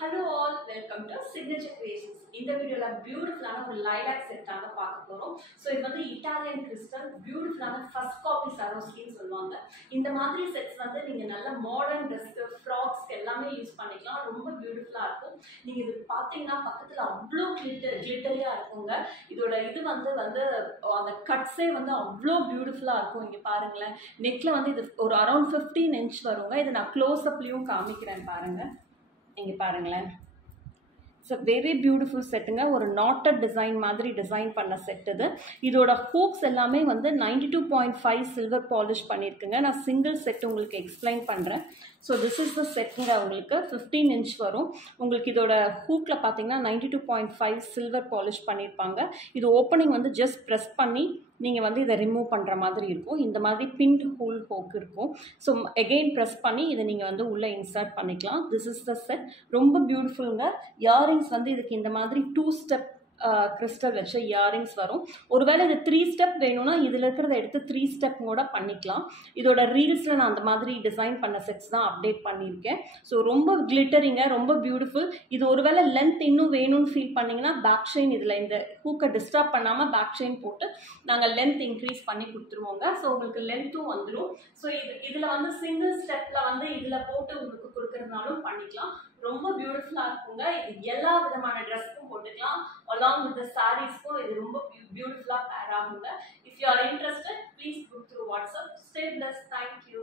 Hello all, welcome to Signature Creations. இந்த வீடியோல பியூட்டிஃபுல்லான ஒரு லைலாக் செட் தாங்க பார்க்க போறோம். ஸோ இது வந்து இட்டாலியன் கிறிஸ்டல் பியூட்டிஃபுல்லான ஃபர்ஸ்ட் காப்பி சரோஸ்கின்னு சொல்லுவாங்க. இந்த மாதிரி செட்ஸ் வந்து நீங்க நல்ல மாடர்ன் ட்ரெஸ்க்கு, ஃப்ராக்ஸ்க்கு எல்லாமே யூஸ் பண்ணிக்கலாம். ரொம்ப பியூட்டிஃபுல்லா இருக்கும். நீங்க இது பார்த்தீங்கன்னா பக்கத்துல அவ்வளோ கிளிட்டரியா இருக்குங்க. இதோட இது வந்து அந்த கட்ஸே வந்து அவ்வளோ பியூட்டிஃபுல்லா இருக்கும். இங்க பாருங்களேன், நெக்ல வந்து இது ஒரு அரௌண்ட் 15 இன்ச் வருங்க. இதை நான் க்ளோஸ் அப்லயும் காமிக்கிறேன் பாருங்க. இங்க பாருங்களேன், இட்ஸ் அ வெரி பியூட்டிஃபுல் செட்டுங்க. ஒரு நாட்டட் டிசைன் மாதிரி டிசைன் பண்ண செட் இது. இதோட ஹூக்ஸ் எல்லாமே வந்து 92.5 சில்வர் பாலிஷ் பண்ணியிருக்குங்க. நான் சிங்கிள் செட் உங்களுக்கு எக்ஸ்பிளைன் பண்ணுறேன். ஸோ திஸ் இஸ் த செட்டுங்க. உங்களுக்கு 15 இன்ச் வரும். உங்களுக்கு இதோட ஹூக்கில் பார்த்தீங்கன்னா 92.5 சில்வர் பாலிஷ் பண்ணியிருப்பாங்க. இது ஓப்பனிங் வந்து ஜஸ்ட் ப்ரெஸ் பண்ணி நீங்கள் வந்து இதை ரிமூவ் பண்ணுற மாதிரி இருக்கும். இந்த மாதிரி பின்ட் ஹோல் ஹோக் இருக்கும். ஸோ எகெயின் ப்ரெஸ் பண்ணி இதை நீங்கள் வந்து உள்ளே இன்சர்ட் பண்ணிக்கலாம். This is the set. ரொம்ப பியூட்டிஃபுல்லுங்க. இயரிங்ஸ் வந்து இதுக்கு இந்த மாதிரி 2 ஸ்டெப் கிறிஸ்டல் வச்ச இயரிங்ஸ் வரும். ஒருவேளை இது 3 ஸ்டெப் வேணும்னா இதில் இருக்கிறத எடுத்து 3 ஸ்டெப் கூட பண்ணிக்கலாம். இதோட ரீல்ஸில் நான் அந்த மாதிரி டிசைன் பண்ண செட்ஸ் தான் அப்டேட் பண்ணியிருக்கேன். ஸோ ரொம்ப கிளிட்டரிங்க, ரொம்ப பியூட்டிஃபுல். இது ஒருவேளை லென்த் இன்னும் வேணும்னு ஃபீல் பண்ணிங்கன்னா பேக் செயின் இதில் இந்த ஹூக்கை டிஸ்டர்ப் பண்ணாமல் பேக் செயின் போட்டு நாங்கள் லென்த் இன்க்ரீஸ் பண்ணி கொடுத்துருவோங்க. ஸோ உங்களுக்கு லென்த்தும் வந்துடும். ஸோ இதில் வந்து சிங்கிள் ஸ்டெப்பில் வந்து இதில் போட்டு உங்களுக்கு கொடுக்கறதுனாலும் பண்ணிக்கலாம். ரொம்ப பியூட்டிஃபுல்லாக இருக்குங்க. இது எல்லா விதமான ட்ரெஸ்க்கும் போட்டுக்கலாம். along with the sarees இது ரொம்ப பியூட்டிஃபுல்லாக பேர் ஆகுங்க. If you are interested, please book through WhatsApp. Stay blessed. Thank you.